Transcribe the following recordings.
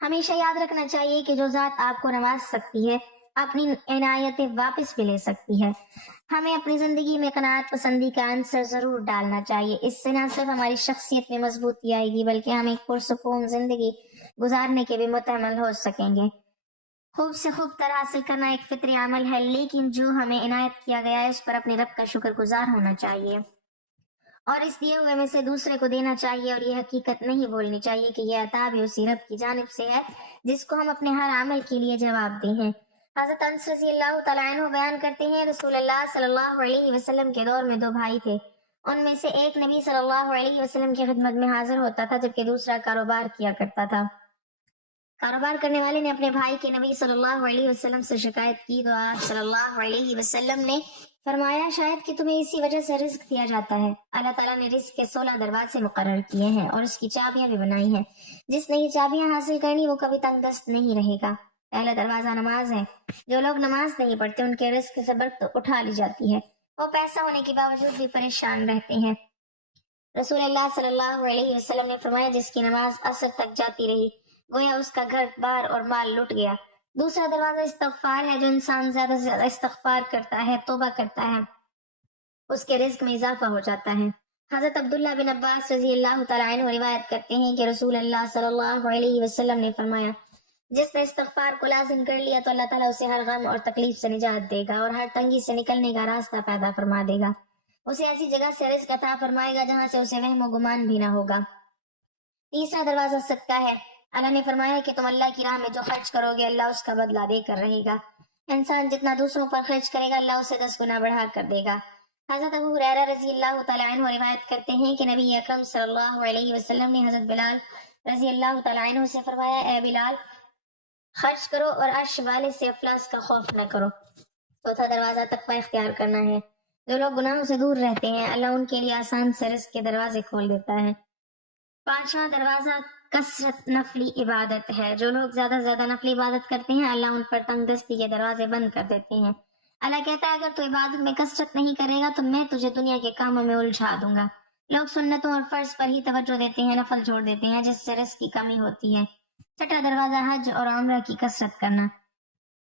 ہمیشہ یاد رکھنا چاہیے کہ جو ذات آپ کو نواز سکتی ہے اپنی عنایتیں واپس بھی لے سکتی ہے۔ ہمیں اپنی زندگی میں قناعت پسندی کا عنصر ضرور ڈالنا چاہیے۔ اس سے نہ صرف ہماری شخصیت میں مضبوطی آئے گی بلکہ ہم ایک پرسکون زندگی گزارنے کے بھی متحمل ہو سکیں گے۔ خوب سے خوب تر حاصل کرنا ایک فطری عمل ہے، لیکن جو ہمیں عنایت کیا گیا ہے اس پر اپنے رب کا شکر گزار ہونا چاہیے اور اس دیے ہوئے میں سے دوسرے کو دینا چاہیے، اور یہ حقیقت نہیں بھولنی چاہیے کہ یہ عطا بھی اسی رب کی جانب سے ہے جس کو ہم اپنے ہر عمل کے لیے جواب دیں ہیں۔ حضرت انس رضی اللہ تعالیٰ عنہ بیان کرتے ہیں رسول اللہ صلی اللہ علیہ وسلم کے دور میں دو بھائی تھے، ان میں سے ایک نبی صلی اللہ علیہ وسلم کی خدمت میں حاضر ہوتا تھا جبکہ دوسرا کاروبار کیا کرتا تھا۔ کاروبار کرنے والے نے اپنے بھائی کے نبی صلی اللہ علیہ وسلم سے شکایت کی تو آپ صلی اللہ علیہ وسلم نے فرمایا شاید کہ تمہیں اسی وجہ سے رزق دیا جاتا ہے۔ اللہ تعالیٰ نے رزق کے 16 دروازے مقرر کیے ہیں اور اس کی چابیاں بھی بنائی ہیں۔ جس نے یہ چابیاں حاصل کرنی وہ کبھی تنگ دست نہیں رہے گا۔ پہلا دروازہ نماز ہے۔ جو لوگ نماز نہیں پڑھتے ان کے رزق سے برکت اٹھا لی جاتی ہے، وہ پیسہ ہونے کے باوجود بھی پریشان رہتے ہیں۔ رسول اللہ صلی اللہ علیہ وسلم نے فرمایا جس کی نماز عصر تک جاتی رہی گویا اس کا گھر بار اور مال لٹ گیا۔ دوسرا دروازہ استغفار ہے۔ جو انسان زیادہ سے زیادہ استغفار کرتا ہے، توبہ کرتا ہے، اس کے رزق میں اضافہ ہو جاتا ہے۔ حضرت عبداللہ بن عباس رضی اللہ تعالیٰ عنہ روایت کرتے ہیں کہ رسول اللہ صلی اللہ علیہ وسلم نے فرمایا جس نے استغفار کو لازم کر لیا تو اللہ تعالیٰ اسے ہر غم اور تکلیف سے نجات دے گا اور ہر تنگی سے نکلنے کا راستہ پیدا فرما دے گا۔ اسے ایسی جگہ سے رزق عطا فرمائے گا جہاں سے اسے وہم و گمان بھی نہ ہوگا۔ تیسرا دروازہ صدقہ ہے۔ اللہ نے فرمایا کہ تم اللہ کی راہ میں جو خرچ کرو گے اللہ اس کا بدلہ دے کر رہے گا۔ انسان جتنا دوسروں پر خرچ کرے گا اللہ اسے 10 گنا بڑھا کر دے گا۔ حضرت ابو ہریرہ رضی اللہ تعالیٰ عنہ روایت کرتے ہیں کہ نبی اکرم صلی اللہ علیہ وسلم نے حضرت بلال رضی اللہ تعالیٰ عنہ سے فرمایا اے بلال خرچ کرو اور عرش والے سے افلاس کا خوف نہ کرو۔ چوتھا دروازہ تقوی اختیار کرنا ہے۔ جو لوگ گناہوں سے دور رہتے ہیں اللہ ان کے لیے آسان سے رزق کے دروازے کھول دیتا ہے۔ پانچواں دروازہ کثرت نفلی عبادت ہے۔ جو لوگ زیادہ سے زیادہ نفلی عبادت کرتے ہیں اللہ ان پر تنگ دستی کے دروازے بند کر دیتے ہیں۔ اللہ کہتا ہے اگر تو عبادت میں کثرت نہیں کرے گا تو میں تجھے دنیا کے کاموں میں الجھا دوں گا۔ لوگ سنتوں اور فرض پر ہی توجہ دیتے ہیں، نفل چھوڑ دیتے ہیں جس سے رزق کی کمی ہوتی ہے۔ چھٹا دروازہ حج اور عمرہ کی کثرت کرنا۔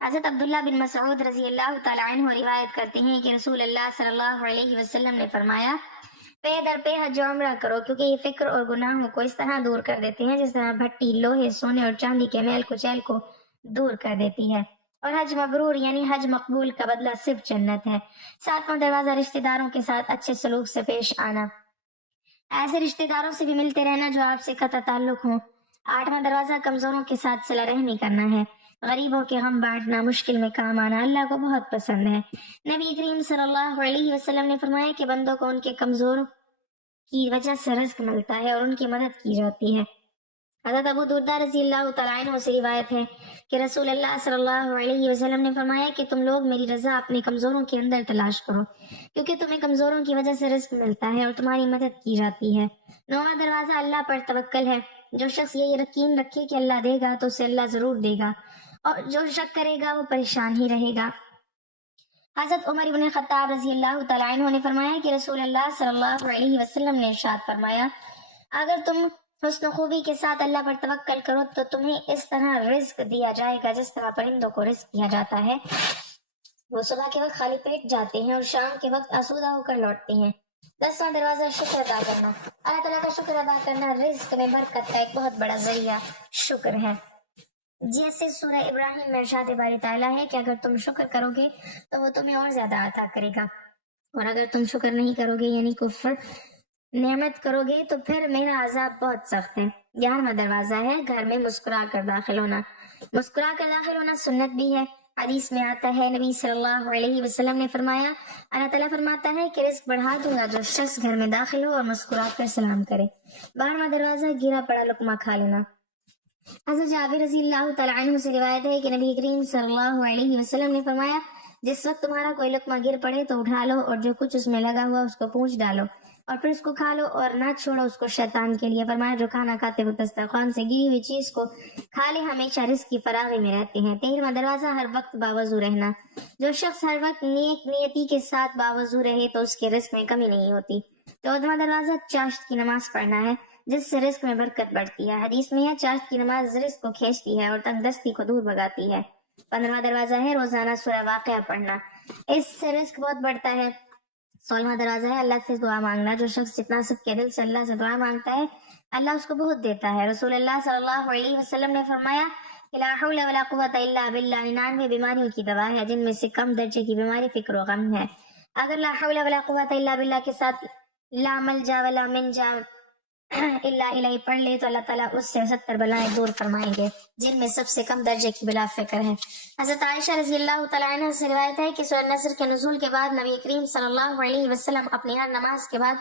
حضرت عبداللہ بن مسعود رضی اللہ تعالیٰ عنہ روایت کرتے ہیں کہ رسول اللہ صلی اللہ علیہ وسلم نے فرمایا پے در پے حج و عمرہ کرو کیونکہ یہ فکر اور گناہوں کو اس طرح دور کر دیتے ہیں جس طرح بھٹی لوہے سونے اور چاندی کے میل کچیل کو دور کر دیتی ہے، اور حج مبرور یعنی حج مقبول کا بدلہ صرف جنت ہے۔ ساتواں دروازہ رشتہ داروں کے ساتھ اچھے سلوک سے پیش آنا، ایسے رشتہ داروں سے بھی ملتے رہنا جو آپ سے قطع تعلق ہوں۔ آٹھواں دروازہ کمزوروں کے ساتھ صلہ رحمی کرنا ہے۔ غریبوں کے غم بانٹنا، مشکل میں کام آنا اللہ کو بہت پسند ہے۔ نبی کریم صلی اللہ علیہ وسلم نے فرمایا کہ بندوں کو ان کے کمزور کی وجہ سے رزق ملتا ہے اور ان کی مدد کی جاتی ہے۔ حضرت ابو درداء رضی اللہ تعالیٰ عنہ سے روایت ہے کہ رسول اللہ صلی اللہ علیہ وسلم نے فرمایا کہ تم لوگ میری رضا اپنے کمزوروں کے اندر تلاش کرو کیونکہ تمہیں کمزوروں کی وجہ سے رزق ملتا ہے اور تمہاری مدد کی جاتی ہے۔ نواں دروازہ اللہ پر توکل ہے۔ جو شخص یہ یقین رکھے کہ اللہ دے گا تو اسے اللہ ضرور دے گا، اور جو شک کرے گا وہ پریشان ہی رہے گا۔ حضرت عمر بن خطاب رضی اللہ تعالیٰ عنہ نے فرمایا کہ رسول اللہ صلی اللہ علیہ وسلم نے ارشاد فرمایا اگر تم حسن و خوبی کے ساتھ اللہ پر توکل کرو تو تمہیں اس طرح رزق دیا جائے گا جس طرح پرندوں کو رزق دیا جاتا ہے۔ وہ صبح کے وقت خالی پیٹ جاتے ہیں اور شام کے وقت آسودہ ہو کر لوٹتے ہیں۔ 10واں دروازہ شکر ادا کرنا۔ اللہ تعالیٰ کا شکر ادا کرنا رزق میں برکت کا ایک بہت بڑا ذریعہ شکر ہے۔ جیسے سورہ ابراہیم میں ارشاد باری تعالیٰ ہے کہ اگر تم شکر کرو گے تو وہ تمہیں اور زیادہ عطا کرے گا، اور اگر تم شکر نہیں کرو گے یعنی کفر نعمت کرو گے تو پھر میرا عذاب بہت سخت ہے۔ 11واں دروازہ ہے گھر میں مسکرا کر داخل ہونا۔ مسکرا کر داخل ہونا سنت بھی ہے۔ حدیث میں آتا ہے نبی صلی اللہ علیہ وسلم نے فرمایا اللہ تعالیٰ فرماتا ہے کہ رزق بڑھا دوں گا جو شخص گھر میں داخل ہو اور مسکرا کر سلام کرے۔ 12واں دروازہ گرا پڑا لقمہ کھا لینا۔ حضرت جابر رضی اللہ تعالیٰ عنہ سے روایت ہے کہ نبی کریم صلی اللہ علیہ وسلم نے فرمایا جس وقت تمہارا کوئی لقمہ گر پڑے تو اٹھا لو اور جو کچھ اس میں لگا ہوا اس کو پونچھ ڈالو اور پھر اس کو کھا لو اور نہ چھوڑو اس کو شیطان کے لیے۔ فرمایا جو کھانا کھاتے ہوئے دسترخوان سے گری ہوئی چیز کو کھا لے ہمیشہ رزق کی فراغی میں رہتے ہیں۔ 13واں دروازہ ہر وقت باوضو رہنا۔ جو شخص ہر وقت نیک نیتی کے ساتھ باوضو رہے تو اس کے رزق میں کمی نہیں ہوتی۔ 14واں دروازہ چاشت کی نماز پڑھنا ہے۔ جس سے رزق میں برکت بڑھتی ہے۔ حدیث میں ہے چاشت کی نماز رزق کو کھینچتی ہے اور تنگ دستی کو دور بھگاتی ہے۔ 15واں دروازہ ہے روزانہ سورہ واقعہ پڑھنا، اس سے رزق بہت بڑھتا ہے۔ 16واں دروازہ ہے اللہ سے دعا مانگنا، جو شخص جتنا سب کے دل سے اللہ سے دعا مانگتا ہے اللہ اس کو بہت دیتا ہے۔ رسول اللہ صلی اللہ علیہ وسلم نے فرمایا کہ لا حول ولا قوت الا باللہ 99 بیماریوں کی دوا ہے جن میں سے کم درجے کی بیماری فکر و غم ہے۔ اگر لا حول ولا قوت الا باللہ کے ساتھ لا ملجا ولا منجا الا الیہ پڑھ لے تو اللہ تعالیٰ اس سے 70 بلائیں دور فرمائیں گے جن میں سب سے کم درجے کی بلا فکر ہے۔ حضرت عائشہ رضی اللہ تعالیٰ عنہ سے روایت ہے کہ سورہ نصر کے نزول کے بعد نبی کریم صلی اللہ علیہ وسلم اپنی ہر نماز کے بعد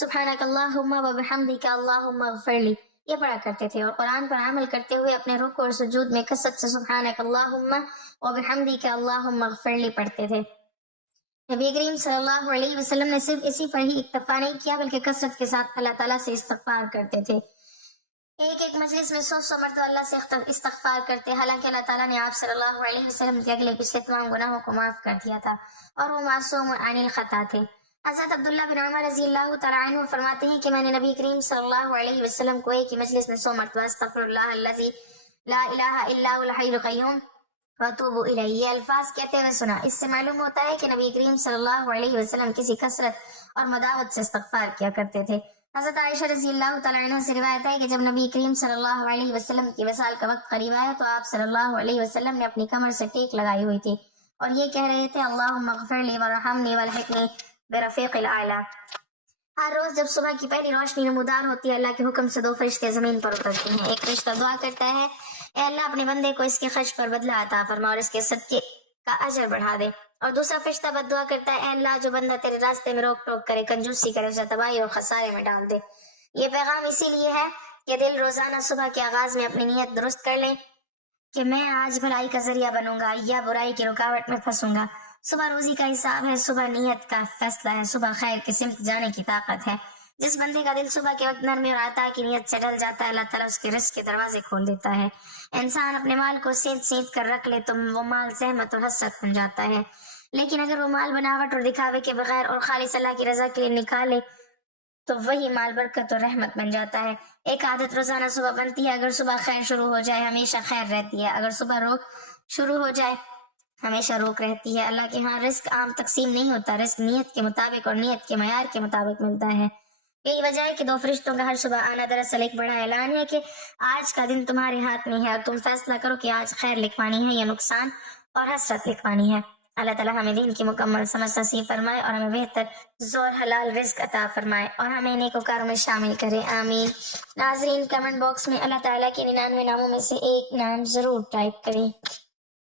سبحانک اللہم و بحمدک اللہم اغفر لی یہ پڑھا کرتے تھے، اور قرآن پر عمل کرتے ہوئے اپنے رکوع اور سجود میں کثرت سے سبحانک اللہم و بحمدک اللہم اغفر لی پڑھتے تھے۔ نبی کریم صلی اللہ علیہ وسلم نے صرف اسی پر ہی اکتفا نہیں کیا بلکہ کثرت کے ساتھ اللہ تعالیٰ سے استغفار کرتے تھے۔ ایک مجلس میں 100 مرتبہ اللہ سے استغفار کرتے، حالانکہ اللہ تعالیٰ نے آپ صلی اللہ علیہ وسلم کے اگلے پچھلے تمام گناہوں کو معاف کر دیا تھا اور وہ معصوم عن الخطا تھے۔ حضرت عبداللہ بن عمر رضی اللہ تعالیٰ عنہ فرماتے ہیں کہ میں نے نبی کریم صلی اللہ علیہ وسلم کو ایک ہی مجلس میں 100 مرتبہ استغفر اللہ الذی لا الہ الا هو الحی القیوم واتوب الیہ یہ الفاظ کہتے ہوئے سنا۔ اس سے معلوم ہوتا ہے کہ نبی کریم صلی اللہ علیہ وسلم کسی کثرت اور مداوت سے استغفار کیا کرتے تھے۔ حضرت عائشہ رضی اللہ تعالیٰ عنہ سے روایت ہے کہ جب نبی کریم صلی اللہ علیہ وسلم کی وصال کا وقت قریب آیا تو آپ صلی اللہ علیہ وسلم نے اپنی کمر سے ٹیک لگائی ہوئی تھی اور یہ کہہ رہے تھے اللہم اغفر لی ورحمنی والحقنی برفیق الاعلی۔ ہر روز جب صبح کی پہلی روشنی نمودار ہوتی ہے اللہ کے حکم سے 2 فرشتے زمین پر اترتے ہیں۔ ایک فرشتہ دعا کرتا ہے اے اللہ اپنے بندے کو اس کے خرچ پر بدلہ عطا فرما اور اس کے صدقے کا اجر بڑھا دے، اور دوسرا فرشتہ بد دعا کرتا ہے اے اللہ جو بندہ تیرے راستے میں روک ٹوک کرے کنجوسی کرے اسے تباہی اور خسارے میں ڈال دے۔ یہ پیغام اسی لیے ہے کہ دل روزانہ صبح کے آغاز میں اپنی نیت درست کر لیں کہ میں آج بھلائی کا ذریعہ بنوں گا یا برائی کی رکاوٹ میں پھنسوں گا۔ صبح روزی کا حساب ہے، صبح نیت کا فیصلہ ہے، صبح خیر کی سمت جانے کی طاقت ہے۔ جس بندے کا دل صبح کے وقت نرمی اور عطا کی نیت سے ڈل جاتا ہے اللہ تعالیٰ اس کے رزق کے دروازے کھول دیتا ہے۔ انسان اپنے مال کو سینت سینت کر رکھ لے تو وہ مال زحمت اور حسرت بن جاتا ہے، لیکن اگر وہ مال بناوٹ اور دکھاوے کے بغیر اور خالص اللہ کی رضا کے لیے نکالے تو وہی مال برکت اور رحمت بن جاتا ہے۔ ایک عادت روزانہ صبح بنتی ہے، اگر صبح خیر شروع ہو جائے ہمیشہ خیر رہتی ہے، اگر صبح روک شروع ہو جائے ہمیشہ روک رہتی ہے۔ اللہ کے ہاں رزق عام تقسیم نہیں ہوتا، رزق نیت کے مطابق اور نیت کے معیار کے مطابق ملتا ہے۔ یہی وجہ ہے کہ 2 فرشتوں کا ہر صبح آنا دراصل ایک بڑا اعلان ہے کہ آج کا دن تمہارے ہاتھ میں ہے اور تم فیصلہ کرو کہ آج خیر لکھوانی ہے یا نقصان اور حسرت لکھوانی ہے۔ اللہ تعالیٰ ہمیں دین کی مکمل سمجھ نصیب فرمائے اور ہمیں بہتر زور حلال رزق عطا فرمائے اور ہمیں نیکوکاروں میں شامل کرے، آمین۔ ناظرین کمنٹ باکس میں اللہ تعالیٰ کے 99 ناموں میں سے ایک نام ضرور ٹائپ کریں۔